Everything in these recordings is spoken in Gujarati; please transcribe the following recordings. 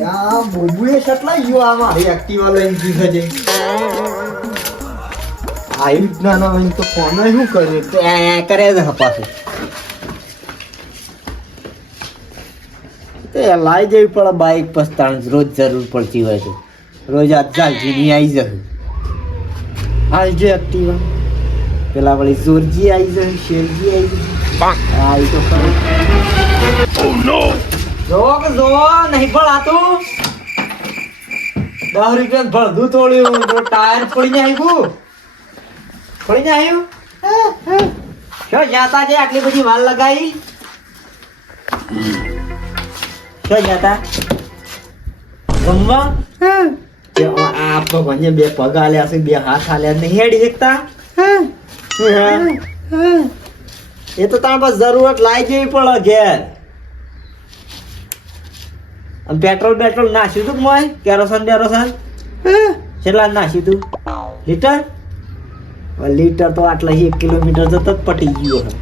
યા બોબુએ કેટલા ગયો આ મારી એક્ટિવા લઈને જીવે છે આઈ ના ના તો ફોન શું કર્યું તો એ કરે છે હપાસે તે લાઈ જવી પડે બાઈક પસ્તાણ રોજ જરૂર પડતી હોય તો રોજ આજકાલ જીની આવી જશે આવી જો એક્ટિવા પેલા વળી જોરજી આવી જશે શેરજી આવી જશે આવી તો ખરું જો નહીં ભળાતું 10 રૂપિયા ભળદું તોડ્યું તો ટાયર પડી આવ્યું શું જાતા છે આટલી બધી માલ લગાવી શું જાતા રમવા આ ભગવાને બે પગ આલ્યા છે બે હાથ આલ્યા નહીં હેડી શકતા એ તો તાર બસ જરૂરત લાવી જેવી પડે ઘેર અને પેટ્રોલ નાખ્યું તું મોય કેરોસન કેટલા નાખ્યું તું લીટર તો આટલા 1 કિલોમીટર જતો જ પટી ગયો હે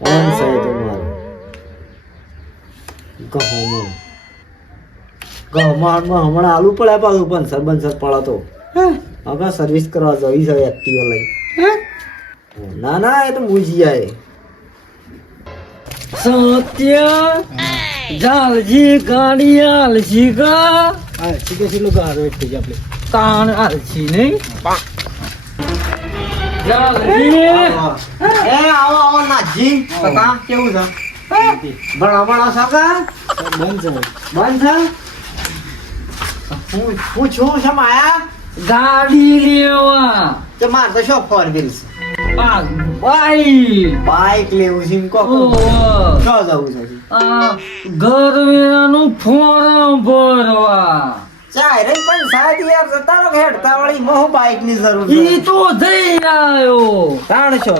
કોણ છે તમારું ગહમાં હમણાં આલુ પડે પાછું પંચર પડે તો હવે સર્વિસ કરવા જવી છે એક્ટિવા લઈ ના એ તો મૂજી આવે સત્ય જાલજી ગાડી આલજી કા આલજી કે સિલો ગારો એટલે જ આપણે તાણ આલજી નહીં જાલજી એ આવો નાજી કાકા કેવું છે ભણા સાકા બંધ હું છું સમાયા ગાડી લેવા તો માર તો શો 4 wheels બાઈક લેવું છે કો ક્યાં જવું છે ગરમીનું ફોરમ ભરવા ચાય રે પણ સાહેબ યાર તારો હેડતા વાળી મોહ બાઈક ની જરૂર છે ઈ તો જઈ આવ્યો તાણ છો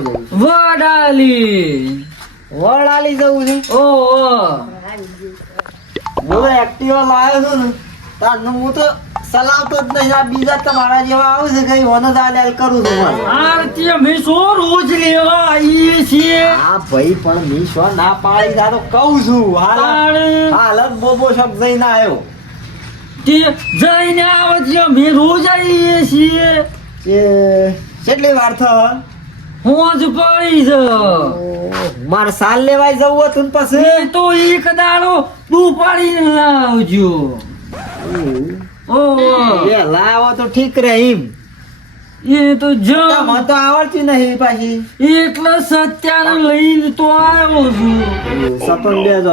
વડાલી જવું છે હું એક્ટિવા લાવ્યો છું ને તારનું હું તો ચલાવતો જ નહીં આ બીજા તમારા જેવા આવશે કઈ ઓન દાલ કરું છું આરતી અમે શું રોજ લેવા આવીએ છીએ હા ભાઈ પણ મી શું ના પાડી જા તો કહું છું હાલત બોબો શક જઈને આવ્યો તે જઈને આવે છે અમે રોજ આવીએ છીએ કેટલી વાર થયો હોજ પડી જ મારે સાલ લેવાય જવું હતું ને પછી તો એક દાડો તું પાડીને લાવજો લાવો તો ઠીક રહે એમ એ તો જો મને તો આવડતી નહીં પાછી એટલે સત્યાનું લઈને તો આવ્યો છું સપન બે જો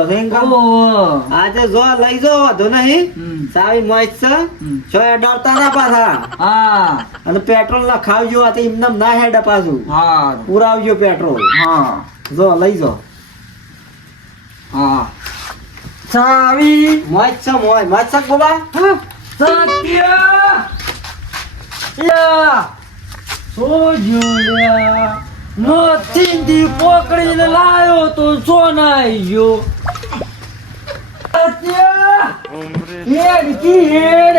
આજે જો લઈ જો વાંધો નહીં સાવી મોજ છે છો ડરતા ના પાછા હા અને પેટ્રોલ ના ખાવજો આ તો એમને ના હેડ પાછું હા પુરાવજો પેટ્રોલ હા જો લઈ જો હા ચાવી મોજ છે મોજ છે ગોબા સત્ય યા સોજ્યા નોથી દી પકડીને લાયો તો સોનાઈ ગયો સત્ય હેડ કી હેડ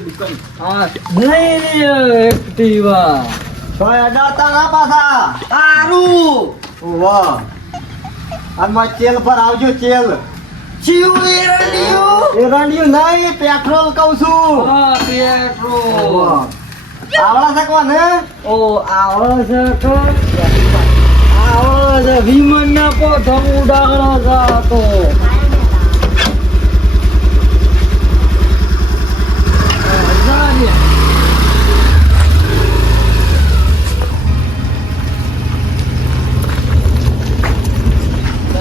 દુકાન હા નહીં એક્ટિવા છોય ડરતા ના પાછા તારું વાહ આમાં તેલ પર આવજો તેલ જીવ એરંડિયો નહીં પેટ્રોલ કહું છું હા પેટ્રોલ આવડા શકવા ને આવડે છે વિમાન ના પ્રથમ ઉડાડો જાતો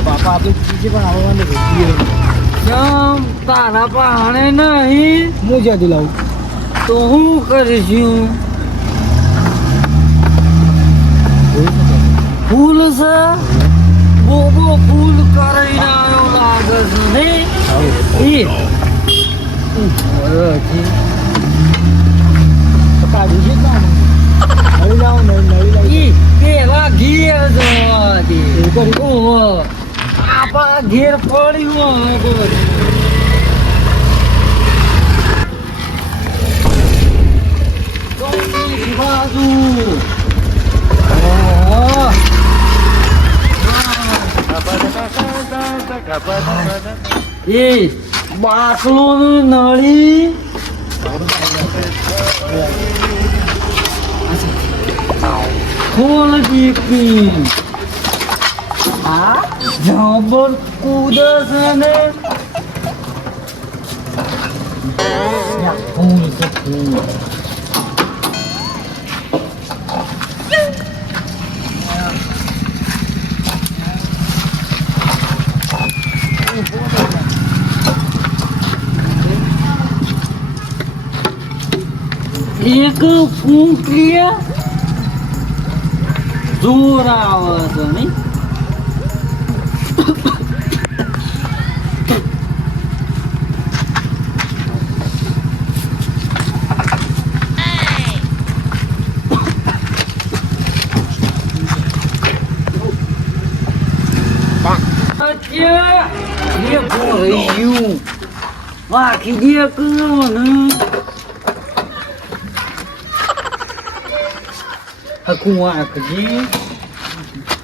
બાપા આપણે બીજે પણ આવવાનું કેમ તારા પાણે નહીં હું જ્યાંથી લાવું તો હું કરીશું ફૂલ છે બોબો ફૂલ કરીને આવ્યો લાગે છે નહીં કાઢી છે નળી લાવો નળી પેલા ઘેર જવા દે આપણા ઘેર પડ્યું બાજુ એ બાટલો નળી ખોલ દીપી આ જબર કૂદ છે ને ફૂલ છે ફૂલ એક ફૂંકીએ જોર આવે છે નહીં આખી દે કરું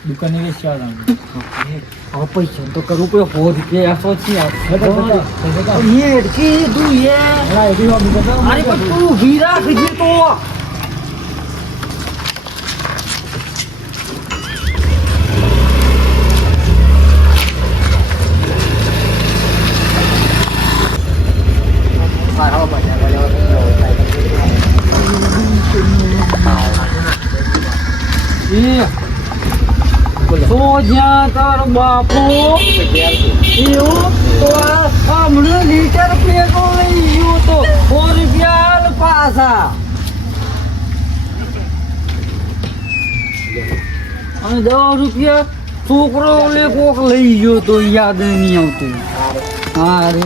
દુકાને હવે પૈસા તો કરવું પડે 100 રૂપિયા 100 અરે પણ તું વીરા ખીજી તો તો જ્યાં તારો બાપુ એવું તો હમણાં લીટર પેટ્રોલ લઈ ગયું તો 100 રૂપિયા પાછા અને 10 રૂપિયા છોકરો કોક લઈ ગયો તો યાદ નહીં આવતું હા રે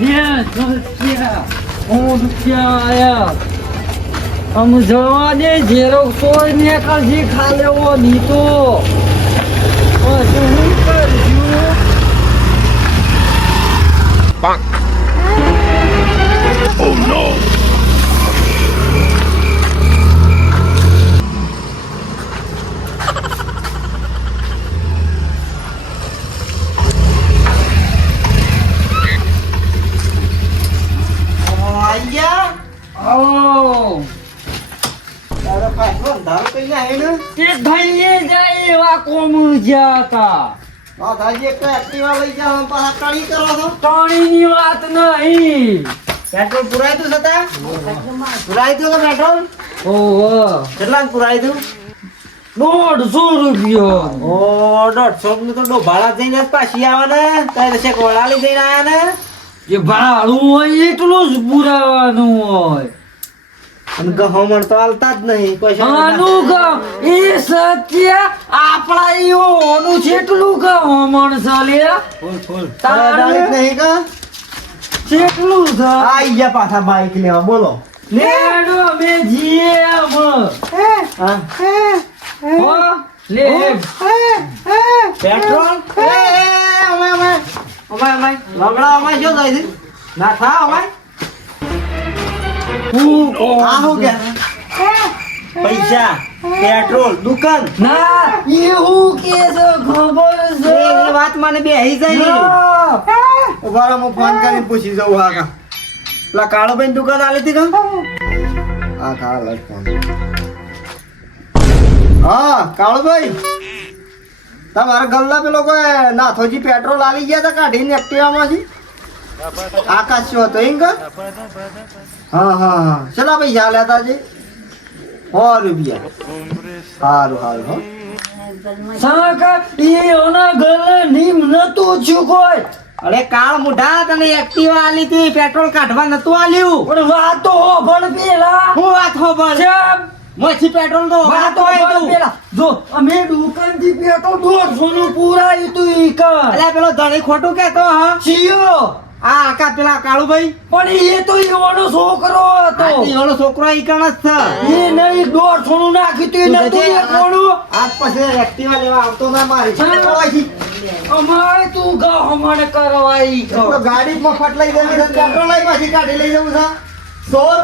100 રૂપિયા આયા આમ જવા દે ઝેરો કોઈ ને કશી ખા લેવો નહીં તો શું કરજો Oh no! તે ભાઈએ જાય એવા કોમ જ્યાં હતા પાણીની વાત નહીં પેટ્રોલ પુરાયું છતાં પુરાયું પેટ્રોલ ઓહો કેટલા પુરાયું 150 રૂપિયા ઓ 150 નું તો ભાડા જઈને જ પાછી આવે ને તારે છે વડાલી જઈને આયા ને જે ભાડું હોય એટલું જ પુરાવાનું હોય અને ગહમણ તો હાલતા જ નહીં પૈસા આનું ગામ એ સત્ય આપણા ઈઓનું જેટલું ગમણ ચાલે તારે નહીં કા જેટલું છે આઈ ગયા પાછા બાઈક લેવા બોલો લેડો મે જીએમ હા હો લે પેટ્રોલ અમાય લગડા અમાય શું થાય છે ના થા અમાય આ હો ગયા પૈસા પેટ્રોલ દુકાન ના એવું કે છે ખબર છે એ વાત મને બેહી જાય ઉભારા હું ફોન કરીને પૂછી જવું હા કા પેલા કાળોભાઈ દુકાન આલી હતી કા હા કાળ ફોન હા કાળોભાઈ તમારા ગલ્લા પેલો કોઈ નાથોજી પેટ્રોલ આલી ગયા હતા કાઢીને એક્ટિવામાંથી આકાશ શું હતો એમ કા હા હા હા ચલા પૈસા આલ્યા હતા જે 100 રૂપિયા સારું સારું હો સાકા એ ઓના ગલે નીમ નતું છું કોઈ અરે કાળ મુઢા તને એક્ટિવા આલી હતી પેટ્રોલ કાઢવા નતું આલ્યું પણ વાતો હોભળ પેલા હું વાત હોબળ કેમ મોછી પેટ્રોલ તો વાતો હોભળ પેલા જો અમે દુકાનથી પેટ્રોલ 150 નું પુરાયું તું ઈ કર અલ્યા પેલો ધણી ખોટું કેતો હા ચિયો આ આકા પેલા કાળુભાઈ પણ એ તો એવાનો છોકરો હતો એનો છોકરો ઈકણ જ છે એ નહીં 150 નું નાખ્યું તું એ નતું એ કોણું આજ પછી એક્ટિવા લેવા આવતો ના મારી અમારે તું ગહમણ કરવાઈ ગાડી મફત લઈ જવી છે પેટ્રોલ લઈ પાછી કાઢી લઈ જવું છે સોર